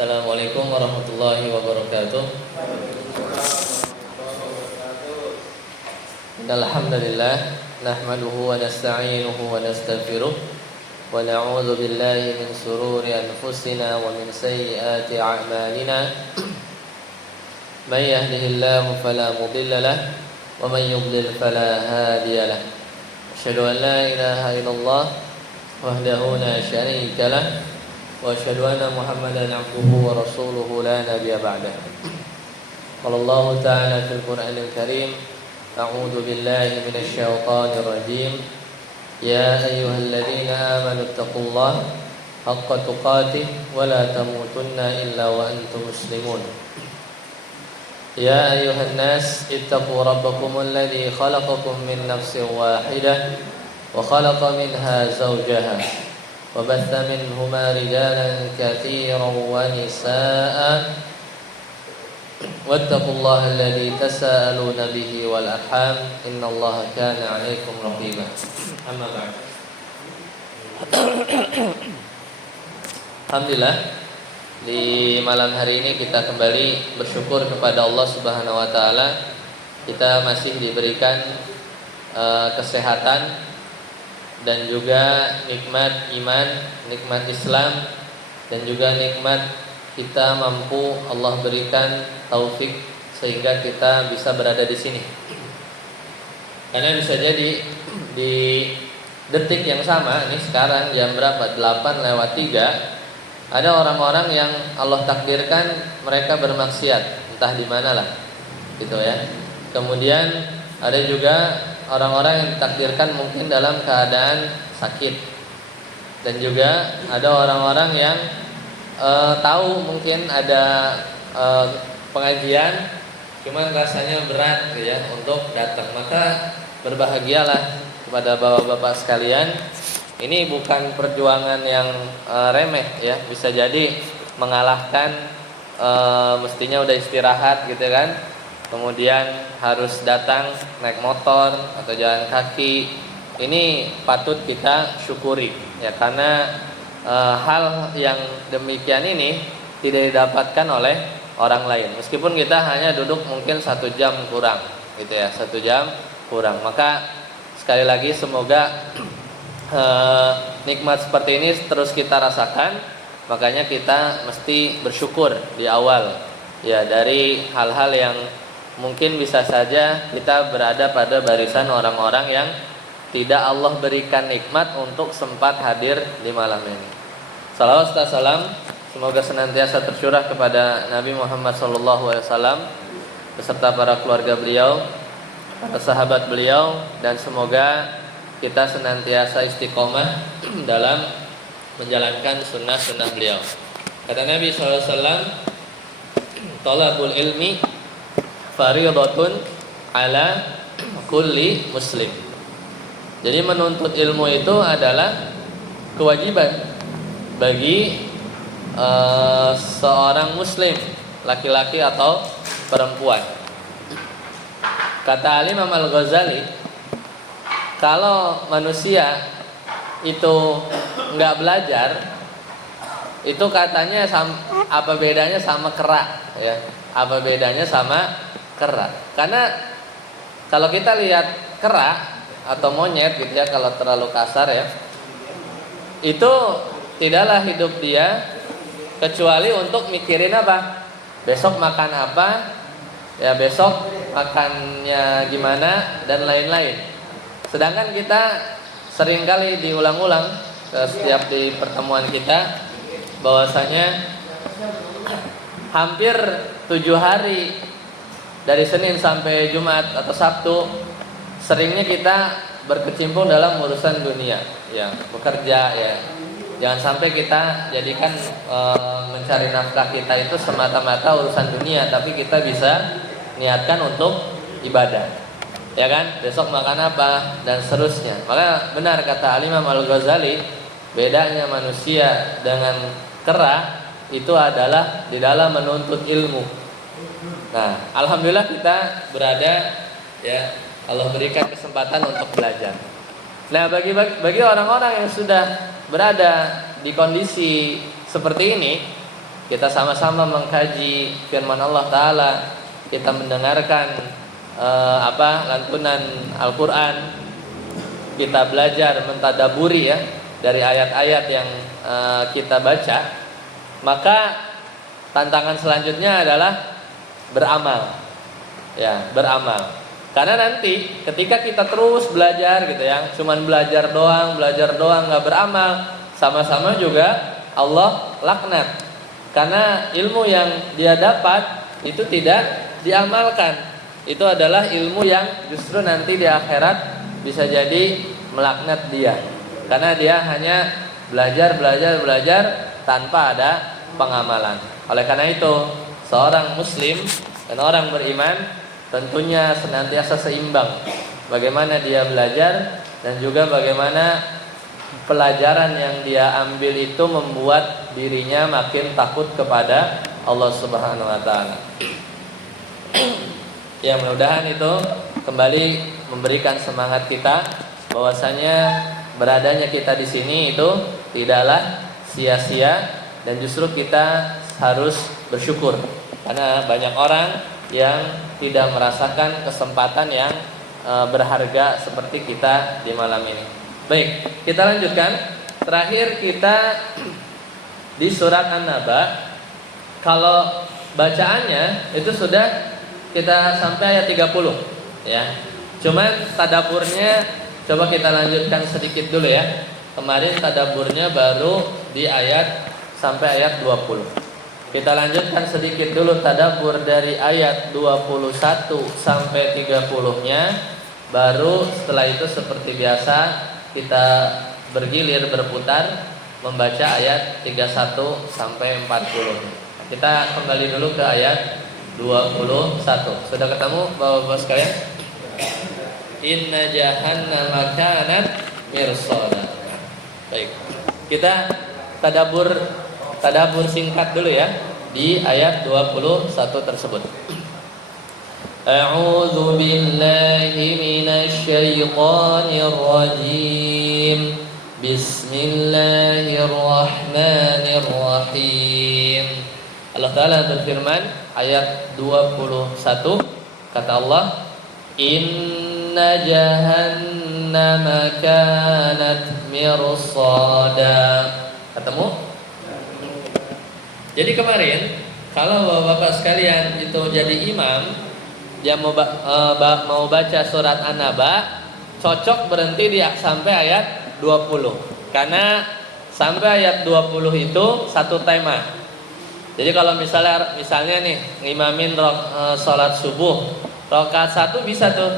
Assalamualaikum warahmatullahi wabarakatuh. Alhamdulillah nahmaduhu wa nasta'inuhu wa nastaghfiruh wa na'udzu billahi min shururi anfusina wa min sayyiati a'malina. May yahdihillahu fala mudilla lahu wa may yudlil fala hadiya lahu. Asyhadu an la ilaha illallah wahdahu la syarika lahu wa asyhadu anna Muhammadan 'abduhu wa rasuluhu la nabiyya ba'dah. Qala Allah ta'ala fil Qur'anil Karim, a'udzu billahi minasy syaithanir rajim. Ya ayyuhalladzina amanu taqullaha haqqa tuqatih wa la tamutunna illa wa antum muslimun. Ya ayyuhan nas ittaqu rabbakumul ladzi khalaqakum min nafsin wahidah wa khalaqa minha zawjaha وبث منهما رجالا كثيرا ونساء واتقوا الله الذي تساءلون به والأرحام إن الله كان عليكم رقيبا أما بعد. Alhamdulillah, di malam hari ini kita kembali bersyukur kepada Allah Subhanahu wa taala. Kita masih diberikan kesehatan dan juga nikmat iman, nikmat Islam, dan juga nikmat kita mampu Allah berikan taufik sehingga kita bisa berada di sini. Karena bisa jadi di detik yang sama, ini sekarang jam berapa? 8:03, ada orang-orang yang Allah takdirkan mereka bermaksiat, entah di mana lah, gitu ya. Kemudian ada juga orang-orang yang ditakdirkan mungkin dalam keadaan sakit. Dan juga ada orang-orang yang tahu mungkin ada pengajian, cuman rasanya berat gitu ya untuk datang. Maka berbahagialah kepada bapak-bapak sekalian. Ini bukan perjuangan yang remeh ya. Bisa jadi mengalahkan mestinya udah istirahat gitu kan. Kemudian harus datang naik motor atau jalan kaki. Ini patut kita syukuri ya, karena hal yang demikian ini tidak didapatkan oleh orang lain. Meskipun kita hanya duduk mungkin 1 jam kurang gitu ya, 1 jam kurang. Maka sekali lagi semoga nikmat seperti ini terus kita rasakan. Makanya kita mesti bersyukur di awal ya, dari hal-hal yang mungkin bisa saja kita berada pada barisan orang-orang yang tidak Allah berikan nikmat untuk sempat hadir di malam ini. Salawat serta salam semoga senantiasa tercurah kepada Nabi Muhammad SAW beserta para keluarga beliau, para sahabat beliau, dan semoga kita senantiasa istiqomah dalam menjalankan sunnah-sunnah beliau. Kata Nabi SAW, talabul ilmi fariidatun ala kulli muslim. Jadi menuntut ilmu itu adalah kewajiban bagi seorang muslim, laki-laki atau perempuan. Kata Imam Al-Ghazali, kalau manusia itu enggak belajar, itu katanya apa bedanya sama kera ya? Apa bedanya sama kera? Karena kalau kita lihat kera atau monyet gitu ya, kalau terlalu kasar ya, itu tidaklah hidup dia kecuali untuk mikirin apa? Besok makan apa? Ya besok makannya gimana dan lain-lain. Sedangkan kita seringkali diulang-ulang setiap di pertemuan kita bahwasanya hampir 7 hari dari Senin sampai Jumat atau Sabtu seringnya kita berkecimpung dalam urusan dunia ya, bekerja ya. Jangan sampai kita jadikan mencari nafkah kita itu semata-mata urusan dunia, tapi kita bisa niatkan untuk ibadah. Ya kan? Besok makan apa dan seterusnya. Maka benar kata Imam Al-Ghazali, bedanya manusia dengan kera itu adalah di dalam menuntut ilmu. Nah, alhamdulillah kita berada ya, Allah berikan kesempatan untuk belajar. Nah, bagi orang-orang yang sudah berada di kondisi seperti ini, kita sama-sama mengkaji firman Allah Ta'ala, kita mendengarkan lantunan Al-Quran, kita belajar mentadaburi ya dari ayat-ayat yang kita baca, maka tantangan selanjutnya adalah beramal. Ya, beramal. Karena nanti ketika kita terus belajar gitu ya, cuman belajar doang nggak beramal, sama-sama juga Allah laknat. Karena ilmu yang dia dapat itu tidak diamalkan. Itu adalah ilmu yang justru nanti di akhirat bisa jadi melaknat dia. Karena dia hanya belajar tanpa ada pengamalan. Oleh karena itu, seorang muslim dan orang beriman tentunya senantiasa seimbang. Bagaimana dia belajar dan juga bagaimana pelajaran yang dia ambil itu membuat dirinya makin takut kepada Allah Subhanahu wa taala. Ya, mudah-mudahan itu kembali memberikan semangat kita bahwasanya beradanya kita di sini itu tidaklah sia-sia, dan justru kita harus bersyukur karena banyak orang yang tidak merasakan kesempatan yang berharga seperti kita di malam ini. Baik, kita lanjutkan. Terakhir kita di surat An-Naba. Kalau bacaannya itu sudah kita sampai ayat 30 ya. Cuman tadaburnya coba kita lanjutkan sedikit dulu ya. Kemarin tadaburnya baru di ayat sampai ayat 20. Kita lanjutkan sedikit dulu tadabur dari ayat 21 sampai 30-nya. Baru setelah itu seperti biasa kita bergilir berputar membaca ayat 31 sampai 40. Kita kembali dulu ke ayat 21. Sudah ketemu Bapak-bapak sekalian? Inna jahannama kanat mirsada. Baik. Kita tadabur singkat dulu ya di ayat 21 tersebut. A'udzu billahi minasy syaithanir rajim. Bismillahirrahmanirrahim. Allah Ta'ala berfirman ayat 21, kata Allah, Inna jahannama kanat mirsada. Ketemu? Jadi kemarin kalau bapak-bapak sekalian itu jadi imam, dia mau baca surat An-Naba, cocok berhenti di sampai ayat 20. Karena sampai ayat 20 itu satu tema. Jadi kalau misalnya nih ngimamin sholat subuh, rakaat 1 bisa tuh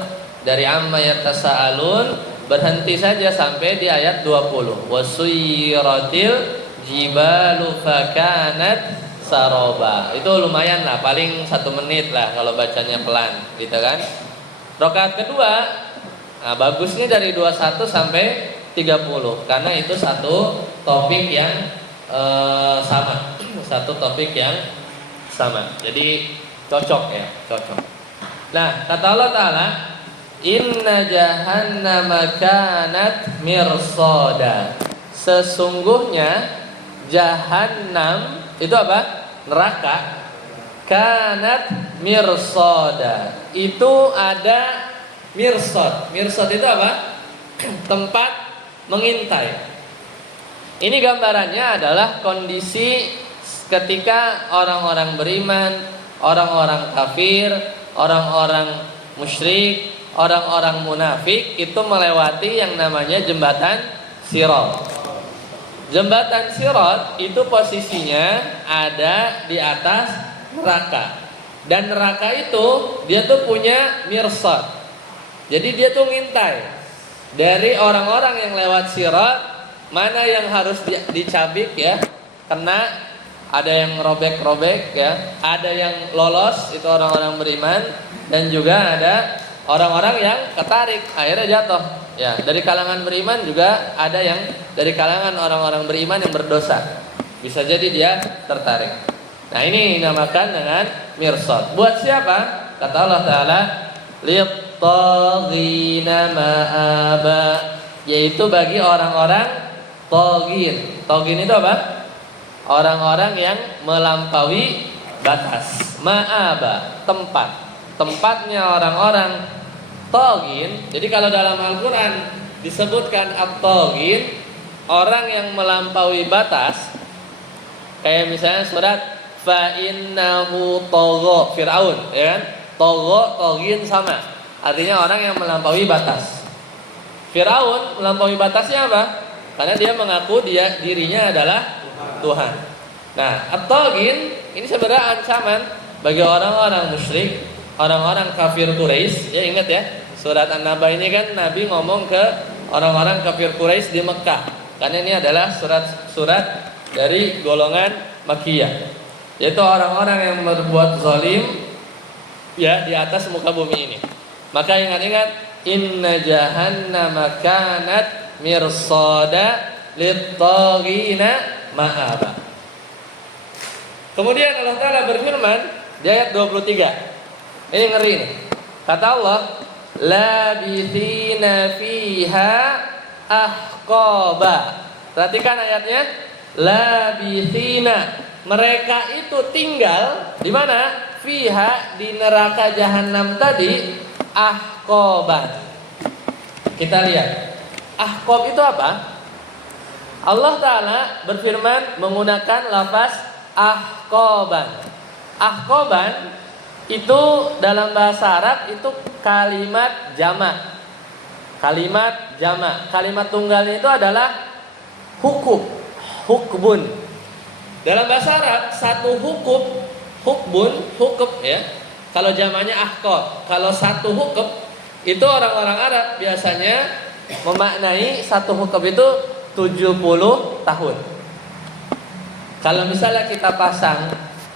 dari amma yatasaalun berhenti saja sampai di ayat 20. Wasuyiratil jibalu fakanat saroba. Itu lumayan lah, paling 1 menit lah kalau bacanya pelan, gitu kan. Rakaat kedua, nah bagusnya dari 21 sampai 30 karena itu satu topik yang sama. Satu topik yang sama. Jadi cocok ya, cocok. Nah, kata Allah Ta'ala, Inna jahannama kanat mirsada. Sesungguhnya Jahannam itu apa? Neraka. Kanat mirsada. Itu ada mirsad. Mirsad itu apa? Tempat mengintai. Ini gambarannya adalah kondisi ketika orang-orang beriman, orang-orang kafir, orang-orang musyrik, orang-orang munafik itu melewati yang namanya jembatan Sirat. Jembatan Sirat itu posisinya ada di atas neraka. Dan neraka itu dia tuh punya mirsad. Jadi dia tuh ngintai dari orang-orang yang lewat Sirat, mana yang harus dicabik ya, kena, ada yang robek-robek ya, ada yang lolos, itu orang-orang beriman, dan juga ada orang-orang yang ketarik, akhirnya jatuh. Ya, dari kalangan beriman juga ada yang dari kalangan orang-orang beriman yang berdosa. Bisa jadi dia tertarik. Nah, ini dinamakan dengan mirsad. Buat siapa? Kata Allah Ta'ala, lit-taghina ma'aba, yaitu bagi orang-orang taghin. Taghin itu apa? orang-orang yang melampaui batas. Ma'aba, tempatnya orang-orang toghin. Jadi kalau dalam Al-Quran disebutkan at-toghin, orang yang melampaui batas, kayak misalnya surat fa innahu tagha, Fir'aun, ya kan? Tagha, toghin sama, artinya orang yang melampaui batas. Fir'aun melampaui batasnya apa? Karena dia mengaku dirinya adalah Tuhan. Nah, at-taghin ini sebenarnya ancaman bagi orang-orang musyrik, orang-orang kafir Quraisy. Ya, ingat ya, surat An-Naba ini kan Nabi ngomong ke orang-orang kafir Quraisy di Mekah. Karena ini adalah surat dari golongan Makkiyah, yaitu orang-orang yang berbuat zalim ya di atas muka bumi ini. Maka ingat-ingat, inna jahannama kanat mirsada lit-taghina ma'aba. Kemudian Allah Ta'ala berfirman di ayat 23. Ini ngeri nih. Kata Allah, labithina fiha ahqaba. Perhatikan ayatnya, labithina. Mereka itu tinggal di mana? Fiha, di neraka jahanam tadi, ahqaban. Kita lihat, ahqab itu apa? Allah Ta'ala berfirman menggunakan lafaz ahqaban. Ahqaban itu dalam bahasa Arab itu kalimat jamak. Kalimat jamak. Kalimat tunggalnya itu adalah hukbun. Dalam bahasa Arab satu hukbun ya. Kalau jamaknya ahqab. Kalau satu hukub itu orang-orang Arab biasanya memaknai satu hukub itu 70 tahun. Kalau misalnya kita pasang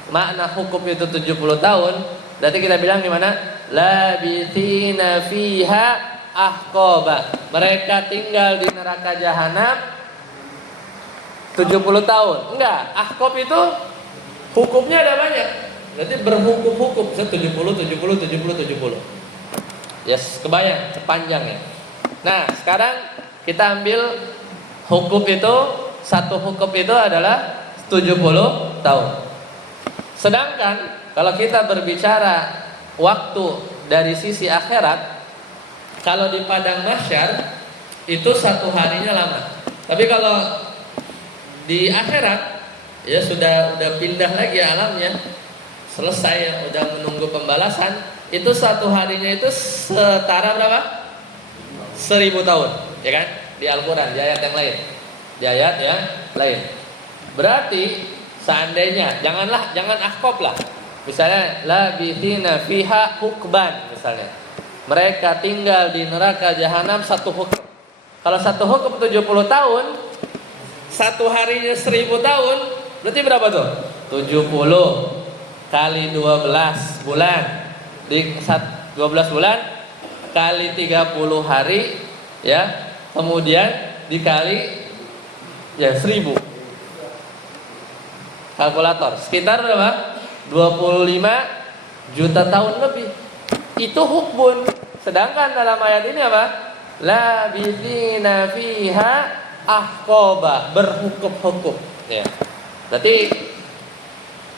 makna hukum itu 70 tahun, berarti kita bilang gimana? Labithina fiha ahqaba. Mereka tinggal di neraka jahanam 70 tahun. Enggak, ahqab itu hukumnya ada banyak. Berarti berhukum-hukum 70. Yes, kebayang panjangnya. Nah, sekarang kita ambil hukum itu, satu hukum itu adalah 70 tahun. Sedangkan kalau kita berbicara waktu dari sisi akhirat, kalau di padang mahsyar itu satu harinya lama. Tapi kalau di akhirat ya sudah pindah lagi alamnya, selesai ya, udah menunggu pembalasan, itu satu harinya itu setara berapa? 1000 tahun, ya kan? Di Al-Quran, di ayat yang lain. Di ayat yang lain. Berarti seandainya jangan ahqab lah. Misalnya labithina fiha hukban misalnya. Mereka tinggal di neraka jahanam satu hukum. Kalau satu hukum 70 tahun, satu harinya 1000 tahun, berarti berapa tuh? 70 kali 12 bulan. Di 12 bulan kali 30 hari ya. Kemudian dikali ya 1000. Kalkulator, sekitar berapa? 25 juta tahun lebih. Itu hukbun. Sedangkan dalam ayat ini apa? Labithina fiha ahqaba, berhukum-hukum. Ya. Berarti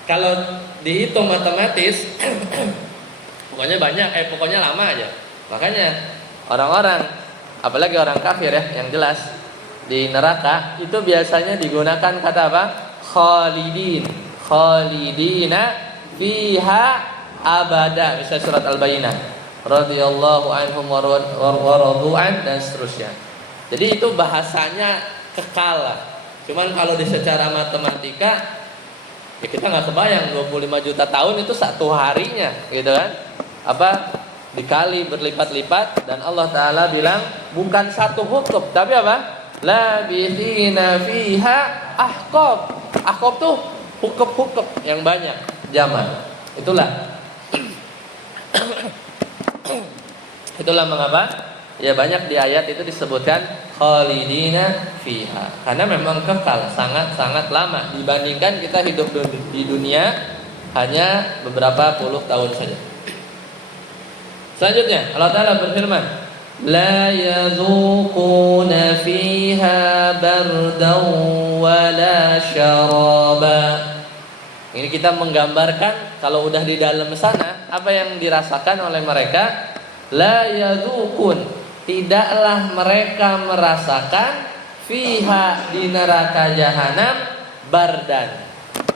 kalau dihitung matematis pokoknya banyak, pokoknya lama aja. Makanya orang-orang, apalagi orang kafir ya, yang jelas di neraka itu biasanya digunakan kata apa? Khalidina fiha abada. Misalnya surat Al-Bayyinah, radhiyallahu anhum wa radu an, dan seterusnya. Jadi itu bahasanya kekal lah. Cuman kalau di secara matematika ya kita nggak kebayang 25 juta tahun itu satu harinya gitu kan. Apa dikali berlipat-lipat, dan Allah Ta'ala bilang bukan satu hukum tapi apa? Labithina fiha ahqab. Ahqab tuh hukum-hukum yang banyak zaman. Itulah mengapa ya banyak di ayat itu disebutkan khalidina fiha, karena memang kekal, sangat-sangat lama dibandingkan kita hidup di dunia hanya beberapa puluh tahun saja. Selanjutnya Allah Ta'ala berfirman la yadzuquna fiha bardan wala syaraba. Ini kita menggambarkan kalau udah di dalam sana apa yang dirasakan oleh mereka. La yadzuqun, tidaklah mereka merasakan fiha di neraka jahanam bardan,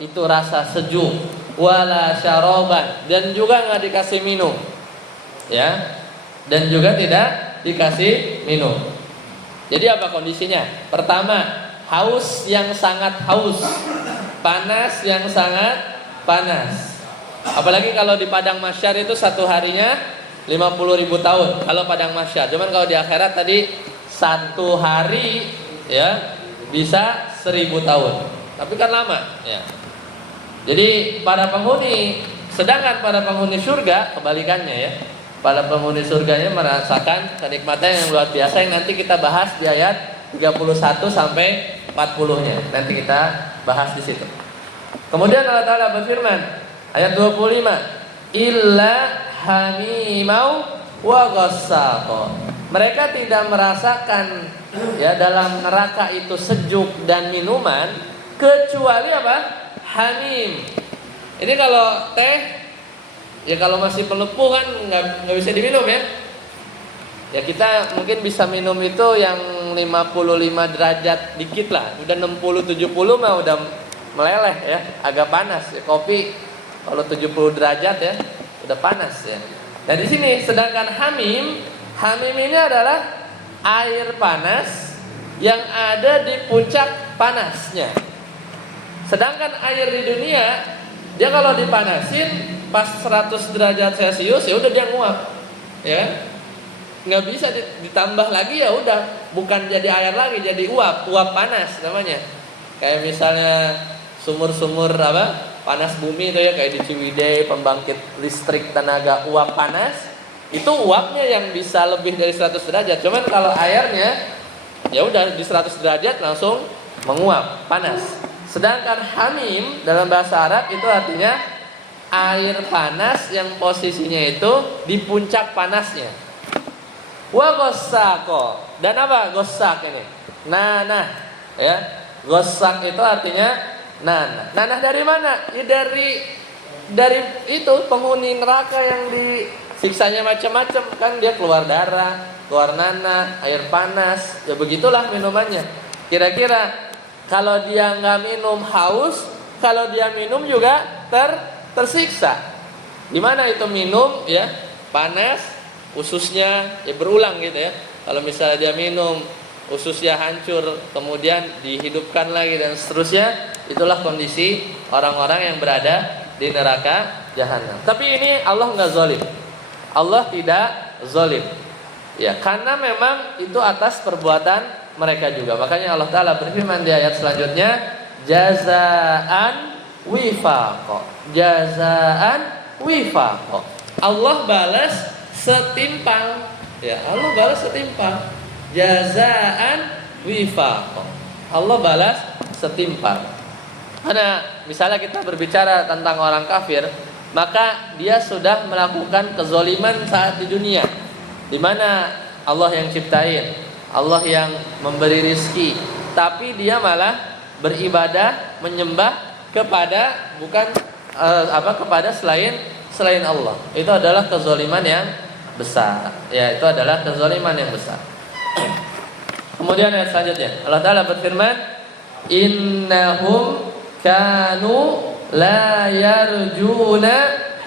itu rasa sejuk, wala syaraban, dan juga nggak dikasih minum, ya, dan juga tidak dikasih minum. Jadi apa kondisinya? Pertama, haus yang sangat haus, panas yang sangat panas. Apalagi kalau di padang mahsyar itu satu harinya 50.000 tahun kalau padang mahsyar. Cuman kalau di akhirat tadi satu hari ya bisa 1000 tahun. Tapi kan lama ya. Jadi para penghuni, sedangkan para penghuni surga kebalikannya ya. Para penghuni surganya merasakan kenikmatan yang luar biasa yang nanti kita bahas di ayat 31 sampai 40-nya. Nanti kita bahas di situ. Kemudian Allah Ta'ala berfirman ayat 25, illa hamimau wa ghassaqo. Mereka tidak merasakan ya dalam neraka itu sejuk dan minuman kecuali apa? Hamim. Ini kalau teh ya kalau masih pelepuh kan nggak bisa diminum ya. Ya kita mungkin bisa minum itu yang 55 derajat dikit lah. Udah 60 70 mah udah meleleh ya, agak panas. Ya, kopi kalau 70 derajat ya udah panas ya. Nah di sini sedangkan hamim ini adalah air panas yang ada di puncak panasnya. Sedangkan air di dunia dia kalau dipanasin pas 100 derajat Celcius ya udah dia nguap, ya, nggak bisa ditambah lagi ya udah bukan jadi air lagi, jadi uap panas namanya. Kayak misalnya sumur-sumur apa panas bumi itu ya kayak di Ciwidey, pembangkit listrik tenaga uap panas, itu uapnya yang bisa lebih dari 100 derajat. Cuman kalau airnya ya udah di 100 derajat langsung menguap panas. Sedangkan hamim dalam bahasa Arab itu artinya air panas yang posisinya itu di puncak panasnya. Wa ghassaqo. Dan apa ghassaq ini? Nanah, ya. Ghassaq itu artinya nanah. Nanah dari mana? Ya dari itu penghuni neraka yang disiksanya macam-macam kan, dia keluar darah, keluar nanah, air panas. Ya begitulah minumannya. Kira-kira kalau dia nggak minum haus, kalau dia minum juga tersiksa. Gimana itu minum ya panas, ususnya ya berulang gitu ya. Kalau misalnya dia minum ususnya hancur, kemudian dihidupkan lagi dan seterusnya, itulah kondisi orang-orang yang berada di neraka jahanam. Tapi ini Allah nggak zalim, Allah tidak zalim. Ya karena memang itu atas perbuatan mereka juga. Makanya Allah Ta'ala berfirman di ayat selanjutnya, jazaan wifaqo. Jazaan wifaqo. Allah balas setimpal. Ya, Allah balas setimpal. Jazaan wifaqo. Allah balas setimpal. Karena misalnya kita berbicara tentang orang kafir, maka dia sudah melakukan kezaliman saat di dunia, di mana Allah yang ciptain, Allah yang memberi rizki, tapi dia malah beribadah menyembah kepada kepada selain Allah. Itu adalah kezaliman yang besar. Ya, itu adalah kezaliman yang besar. Kemudian ayat selanjutnya Allah Ta'ala berfirman, innahum kanu la yarjuna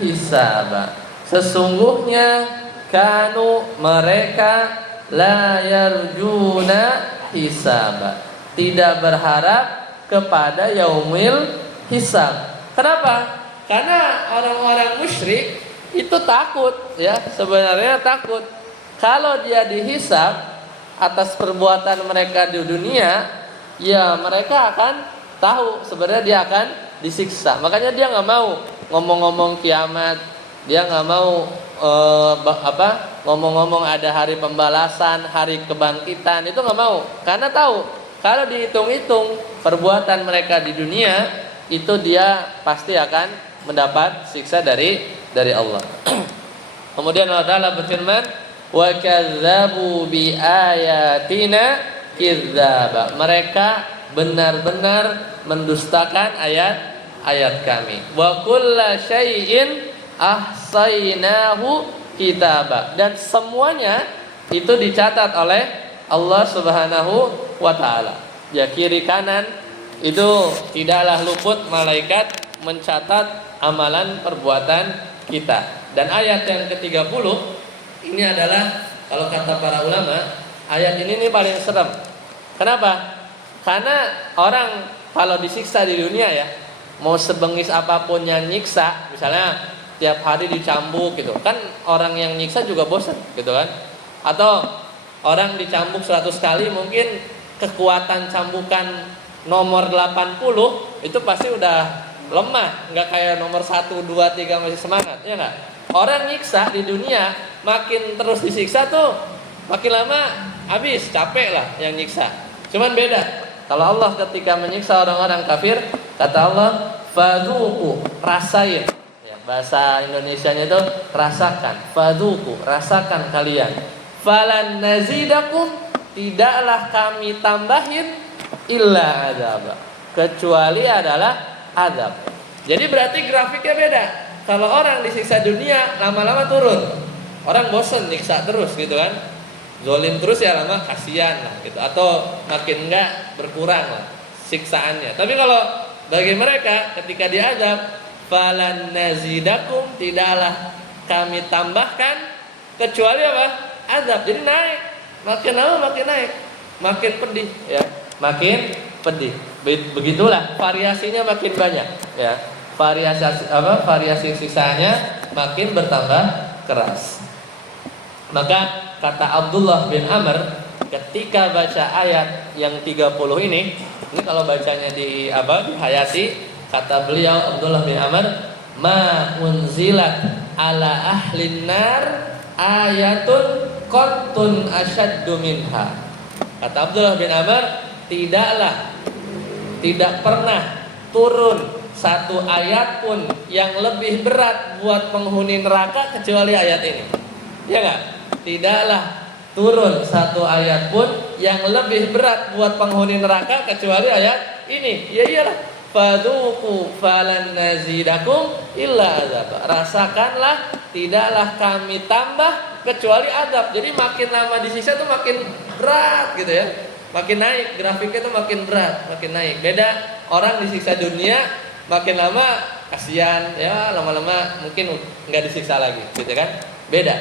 hisaba. Sesungguhnya kanu mereka la yarjuna hisaba, tidak berharap kepada yaumil hisab. Kenapa? Karena orang-orang musyrik itu takut ya, sebenarnya takut kalau dia dihisab atas perbuatan mereka di dunia, ya mereka akan tahu sebenarnya dia akan disiksa. Makanya dia nggak mau ngomong-ngomong kiamat, dia nggak mau ngomong-ngomong ada hari pembalasan, hari kebangkitan, itu nggak mau, karena tahu kalau dihitung-hitung perbuatan mereka di dunia itu dia pasti akan mendapat siksa dari Allah. Kemudian Allah Ta'ala berfirman, wa kadzdzabu bi ayatina kidzaba. Mereka benar-benar mendustakan ayat-ayat kami. Wa kulla syai'in ahsainahu kitaba. Dan semuanya itu dicatat oleh Allah Subhanahu wa taala. Ya, kiri kanan itu tidaklah luput malaikat mencatat amalan perbuatan kita. Dan ayat yang ke-30 ini adalah, kalau kata para ulama, ayat ini nih paling serem. Kenapa? Karena orang kalau disiksa di dunia ya, mau sebengis apapun yang nyiksa, misalnya tiap hari dicambuk gitu, kan orang yang nyiksa juga bosan gitu kan. Atau orang dicambuk 100 kali, mungkin kekuatan cambukan nomor 80 itu pasti udah lemah, nggak kayak nomor 1, 2, 3 masih semangat, ya nggak? Orang nyiksa di dunia makin terus disiksa tuh makin lama habis, capek lah yang nyiksa. Cuman beda, kalau Allah ketika menyiksa orang-orang kafir, kata Allah, fadzuqu, rasain. Ya, bahasa Indonesianya itu rasakan, fadzuqu, rasakan kalian. Falan nazidakum, tidaklah kami tambahin illa adzab, kecuali adalah azab. Jadi berarti grafiknya beda. Kalau orang disiksa dunia lama-lama turun, orang bosen nyiksa terus gitu kan, zolim terus ya lama kasihan lah gitu, atau makin enggak berkurang lah siksaannya. Tapi kalau bagi mereka ketika diazab, falan nazidakum, tidaklah kami tambahkan kecuali apa? Azab. Jadi naik, makin lama makin naik, makin pedih ya, makin pedih. Begitulah variasinya makin banyak ya. Variasi siksaannya makin bertambah keras. Maka kata Abdullah bin Amr ketika baca ayat yang 30 ini kalau bacanya dihayati, kata beliau Abdullah bin Amr, ma unzilat ala ahlin nar ayatun qattun asyaddu minha. Kata Abdullah bin Amr, tidak pernah turun satu ayat pun yang lebih berat buat penghuni neraka kecuali ayat ini. Ya enggak? Tidaklah turun satu ayat pun yang lebih berat buat penghuni neraka kecuali ayat ini. Ya iyalah, fadzuqu falan nazidakum illa azab. Rasakanlah, tidaklah kami tambah kecuali azab. Jadi makin lama disiksa tuh makin berat gitu ya. Makin naik, grafiknya tuh makin berat, makin naik. Beda orang disiksa dunia, makin lama kasihan ya, lama-lama mungkin nggak disiksa lagi, gitu kan? Beda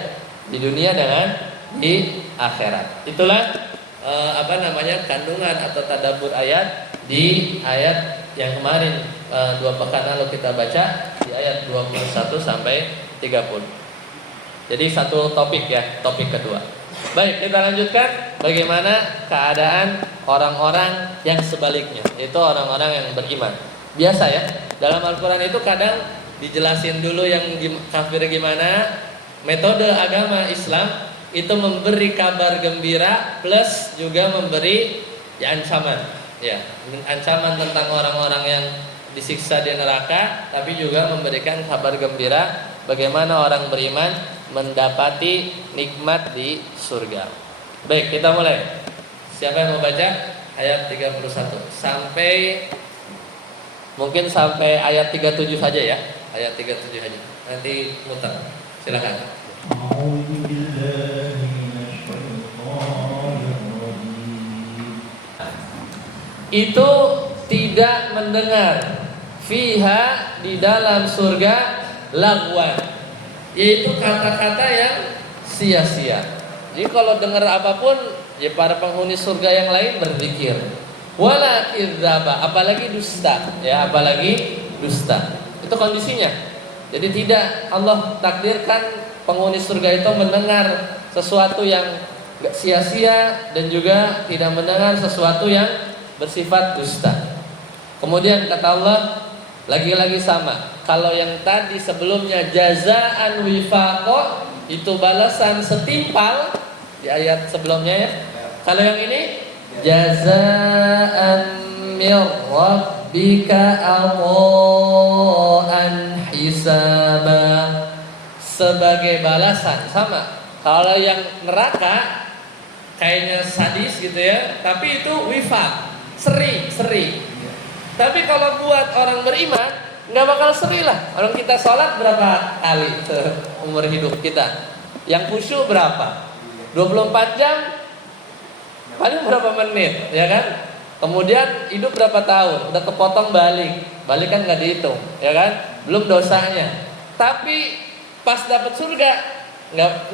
di dunia dengan di akhirat. Itulah kandungan atau tadabbur ayat di ayat yang kemarin 2 pekan lalu kita baca, di ayat 21 sampai 30. Jadi satu topik ya, topik kedua. Baik, kita lanjutkan bagaimana keadaan orang-orang yang sebaliknya, yaitu orang-orang yang beriman. Biasa ya, dalam Al-Quran itu kadang dijelasin dulu yang kafir gimana. Metode agama Islam itu memberi kabar gembira plus juga memberi ancaman. Ya, ancaman tentang orang-orang yang disiksa di neraka, tapi juga memberikan kabar gembira bagaimana orang beriman mendapati nikmat di surga. Baik, kita mulai. Siapa yang mau baca ayat 31 sampai mungkin sampai ayat 37 saja ya. Ayat 37 saja. Nanti muter. Silakan. Itu tidak mendengar fiha, di dalam surga, lagwan, yaitu kata-kata yang sia-sia. Jadi kalau dengar apapun, ya para penghuni surga yang lain berzikir. Wala kidzaba, apalagi dusta, ya apalagi dusta. Itu kondisinya. Jadi tidak Allah takdirkan penghuni surga itu mendengar sesuatu yang enggak sia-sia dan juga tidak mendengar sesuatu yang bersifat dusta. Kemudian kata Allah, lagi-lagi sama. Kalau yang tadi sebelumnya jazaan wifaqo, itu balasan setimpal di ayat sebelumnya ya. Kalau yang ini jazaan mir rabbika ataan hisaba, sebagai balasan sama. Kalau yang neraka kayaknya sadis gitu ya, tapi itu wifaq, seri. Tapi kalau buat orang beriman nggak bakal seri lah. Orang kita sholat berapa kali umur hidup kita? Yang khusyuk berapa? 24 jam paling berapa menit, ya kan? Kemudian hidup berapa tahun? Udah kepotong balik kan nggak dihitung, ya kan? Belum dosanya. Tapi pas dapat surga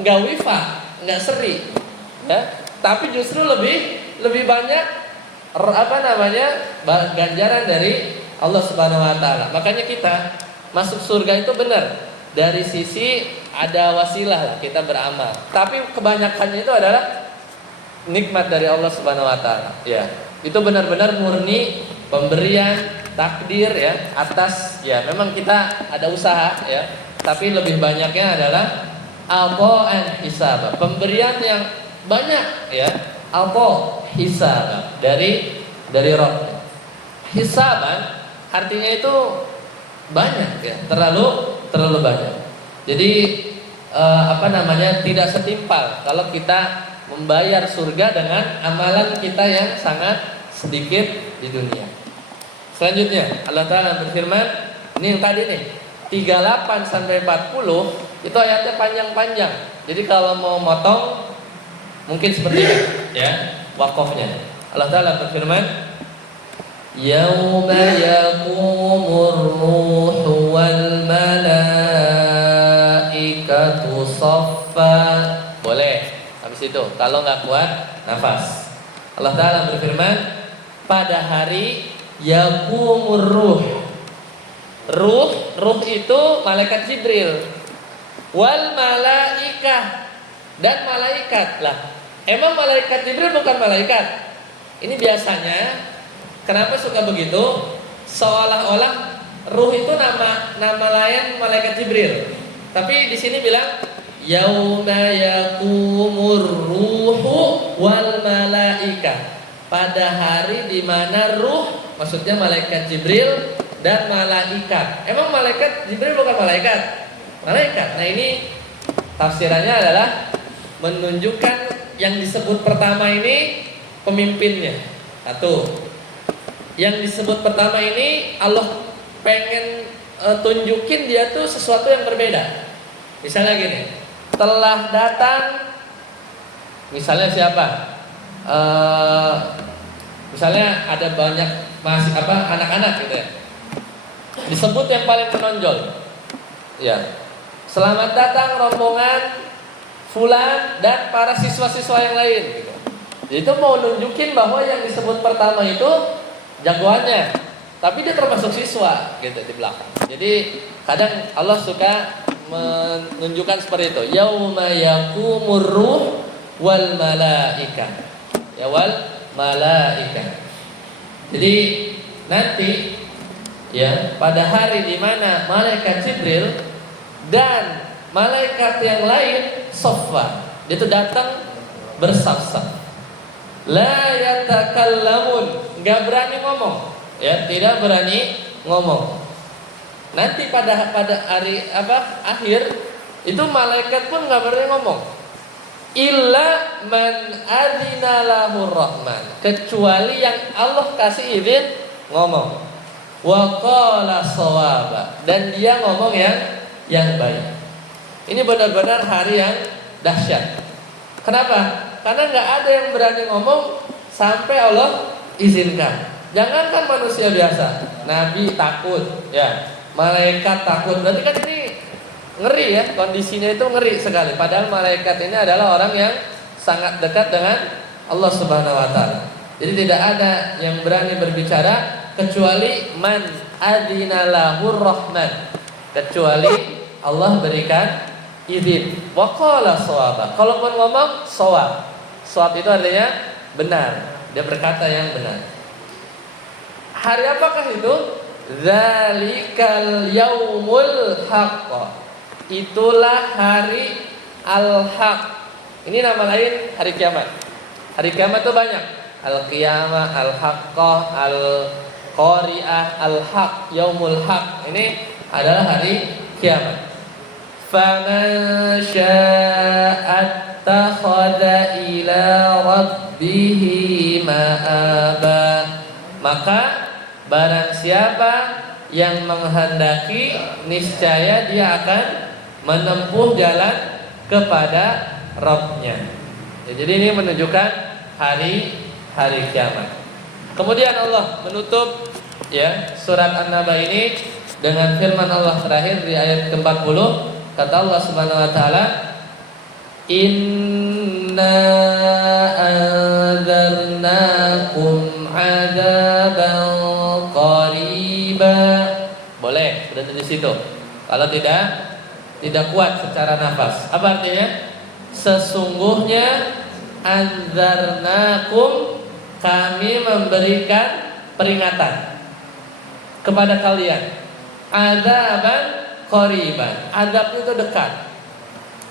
nggak wifaq, nggak seri, ya. Tapi justru lebih banyak ganjaran dari Allah Subhanahu wa taala. Makanya kita masuk surga itu benar dari sisi ada wasilah lah kita beramal. Tapi kebanyakannya itu adalah nikmat dari Allah Subhanahu wa taala. Ya. Itu benar-benar murni pemberian takdir ya atas ya memang kita ada usaha ya, tapi lebih banyaknya adalah ata'an hisab. Pemberian yang banyak ya, ata hisab dari Rabb. Hisaban artinya itu banyak ya, terlalu banyak. Jadi tidak setimpal kalau kita membayar surga dengan amalan kita yang sangat sedikit di dunia. Selanjutnya Allah Ta'ala berfirman, ini yang tadi nih 38 sampai 40 itu ayatnya panjang-panjang. Jadi kalau mau motong mungkin seperti ini ya wakofnya. Allah Ta'ala berfirman, Yauma yaqumur ruhu wal malaikatu saffa. Boleh habis itu kalau nggak kuat nafas. Allah Ta'ala berfirman, pada hari yaqumur ruh itu malaikat Jibril, wal malaikah dan malaikat. Lah, emang malaikat Jibril bukan malaikat? Ini biasanya kenapa suka begitu? Seolah-olah ruh itu nama lain malaikat Jibril. Tapi di sini bilang yauma yaqumur ruhu wal malaikah. Pada hari di mana ruh, maksudnya malaikat Jibril dan malaikat. Emang malaikat Jibril bukan malaikat? Malaikat. Nah, ini tafsirannya adalah menunjukkan yang disebut pertama ini pemimpinnya. Satu. Yang disebut pertama ini Allah pengen tunjukin dia tuh sesuatu yang berbeda. Misalnya gini, telah datang, misalnya siapa? Misalnya ada banyak anak-anak gitu ya. Disebut yang paling menonjol. Ya. Selamat datang rombongan fulan dan para siswa-siswa yang lain gitu. Jadi itu mau nunjukin bahwa yang disebut pertama itu jagoannya, tapi dia termasuk siswa gitu di belakang. Jadi kadang Allah suka menunjukkan seperti itu. Yauma yaqumur ruh wal malaikah. Ya wal malaikah. Jadi nanti ya pada hari di mana malaikat Jibril dan malaikat yang lain saffa, itu datang bersaf-saf. La yatakallamun, enggak berani ngomong. Ya, tidak berani ngomong. Nanti pada hari akhir itu malaikat pun enggak berani ngomong. Illa man adzina lahur rahman, kecuali yang Allah kasih izin ngomong. Wa qala shawaba, dan dia ngomong yang baik. Ini benar-benar hari yang dahsyat. Kenapa? Karena nggak ada yang berani ngomong sampai Allah izinkan. Jangankan manusia biasa, nabi takut, ya, malaikat takut. Berarti kan ini ngeri ya, kondisinya itu ngeri sekali. Padahal malaikat ini adalah orang yang sangat dekat dengan Allah Subhanahu wa taala. Jadi tidak ada yang berani berbicara kecuali man adzina lahur rahman, kecuali Allah berikan izin. Wa qala shawaba. Kalaupun ngomong shawab. Shawab itu artinya benar. Dia berkata yang benar. Hari apakah itu? Dzalikal yaumul haqq. Itulah hari al-haq. Ini nama lain hari kiamat. Hari kiamat itu banyak. Al-qiyamah, al-haqqah, al-qari'ah, al-haq, yaumul haq. Ini adalah hari kiamat. Faman syaa'a rabbihi ma'aba. Maka barang siapa yang menghendaki, niscaya dia akan menempuh jalan kepada Rabb-Nya. Ya, jadi ini menunjukkan hari kiamat. Kemudian Allah menutup ya surat An-Naba ini dengan firman Allah terakhir di ayat ke-40. Kata Allah Subhanahu wa taala, "Inna anzarnakum 'adzaban qariba." Boleh berhenti di situ. Kalau tidak kuat secara nafas. Apa artinya? Sesungguhnya anzarnakum, kami memberikan peringatan kepada kalian. Adzaban qariban. Azab itu dekat.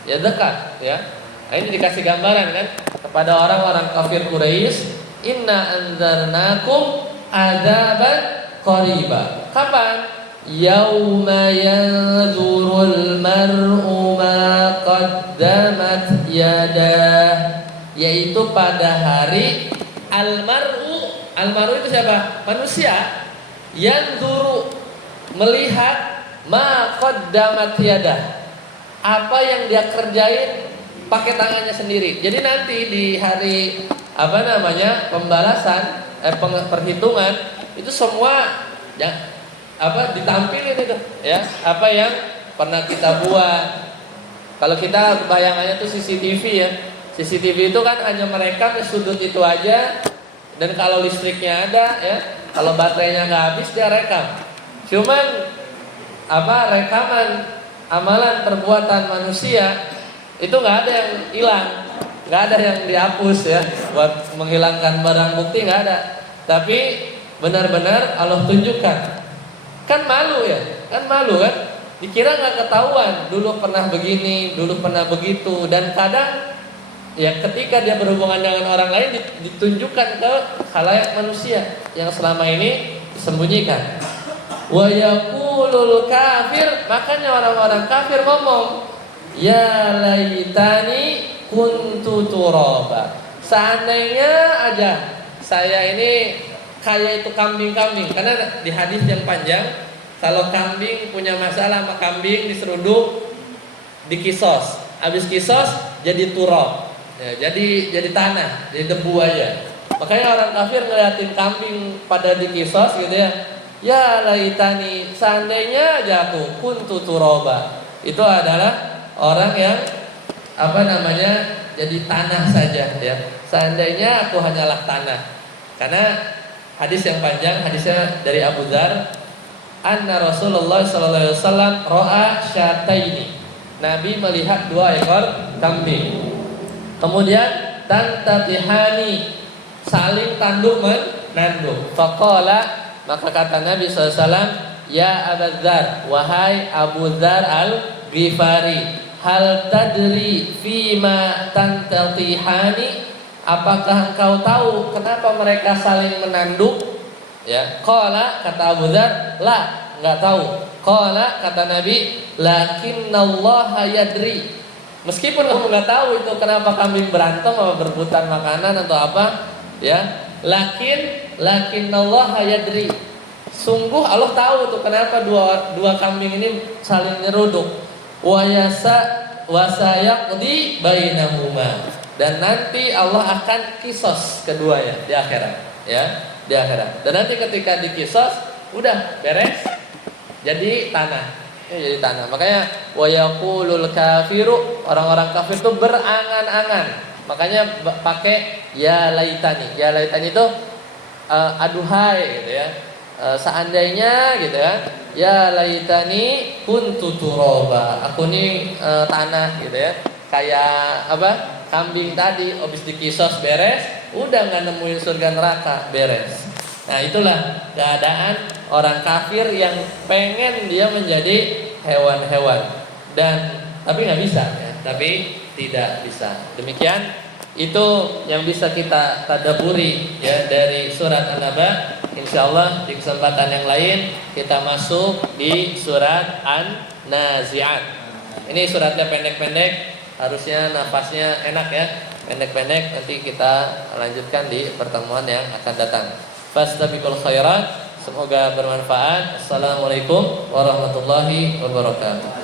Ya dekat ya. Nah, ini dikasih gambaran kan kepada orang-orang kafir Quraisy, inna anzarnakum adzaban qariba. Kapan? Yauma yanzurul mar'u ma qaddamat yadah, yaitu pada hari al-mar'u itu siapa? Manusia. Yanzuru, melihat, ma qaddamat yadah, apa yang dia kerjain pakai tangannya sendiri. Jadi nanti di hari pembalasan, perhitungan itu semua ya ditampilin itu ya, apa yang pernah kita buat. Kalau kita bayangannya tuh CCTV ya. CCTV itu kan hanya merekam di sudut itu aja, dan kalau listriknya ada ya, kalau baterainya nggak habis dia rekam. Cuman rekaman amalan perbuatan manusia itu nggak ada yang hilang, nggak ada yang dihapus ya, buat menghilangkan barang bukti nggak ada. Tapi benar-benar Allah tunjukkan. Kan malu ya, kan dikira nggak ketahuan, dulu pernah begini, dulu pernah begitu. Dan kadang ya ketika dia berhubungan dengan orang lain ditunjukkan ke khalayak manusia yang selama ini disembunyikan. Wa yaqulul kafir, makanya orang-orang kafir ngomong, ya laitani kuntu turaba, seandainya aja saya ini kayak itu kambing-kambing. Karena di hadis yang panjang, kalau kambing punya masalah sama kambing diseruduk, dikisos, habis kisos jadi turab ya, jadi tanah, jadi debu aja. Makanya orang kafir ngeliatin kambing pada dikisos gitu ya laitani, seandainya aja aku kuntu turaba. Itu adalah orang yang jadi tanah saja ya, seandainya aku hanyalah tanah. Karena hadis yang panjang, hadisnya dari Abu Dzar, anna Rasulullah sallallahu alaihi wasallam ra'a syataini, Nabi melihat 2 ekor kambing. Kemudian tantatihani, saling tanduk menanduk. Faqala, maka kata Nabi sallallahu alaihi wasallam, ya Abu Dzar, wahai Abu Dzar al-Ghifari, hal tadri fima tantatihani, apakah engkau tahu kenapa mereka saling menanduk? Ya, qala, kata Abu Dzar, la, enggak tahu. Qala, kata Nabi, lakinnallaha yadri. Meskipun kamu enggak tahu itu kenapa kambing berantem atau berebutan makanan atau apa, ya. Lakinnallaha yadri. Sungguh Allah tahu tuh kenapa dua kambing ini saling nyeruduk. Wa sayaqdi bainahuma. Dan nanti Allah akan kisos keduanya di akhirat, ya, di akhirat. Dan nanti ketika dikisos, udah beres, jadi tanah, jadi tanah. Makanya wa yaqulul kafiru, orang-orang kafir itu berangan-angan. Makanya pakai ya laitani. Ya laitani itu aduhai gitu ya. Seandainya gitu ya. Ya laitani kuntu turaba. Aku nih tanah gitu ya. Kayak kambing tadi habis dikisos beres, udah nggak nemuin surga neraka, beres. Nah, itulah keadaan orang kafir yang pengen dia menjadi hewan-hewan, dan tapi nggak bisa ya, tapi tidak bisa. Demikian itu yang bisa kita tadabburi ya dari surat An-Naba. Insyaallah di kesempatan yang lain kita masuk di surat An-Nazi'at. Ini suratnya pendek-pendek, harusnya nafasnya enak ya, pendek-pendek. Nanti kita lanjutkan di pertemuan yang akan datang. Fastabiqul khairat. Semoga bermanfaat. Assalamualaikum warahmatullahi wabarakatuh.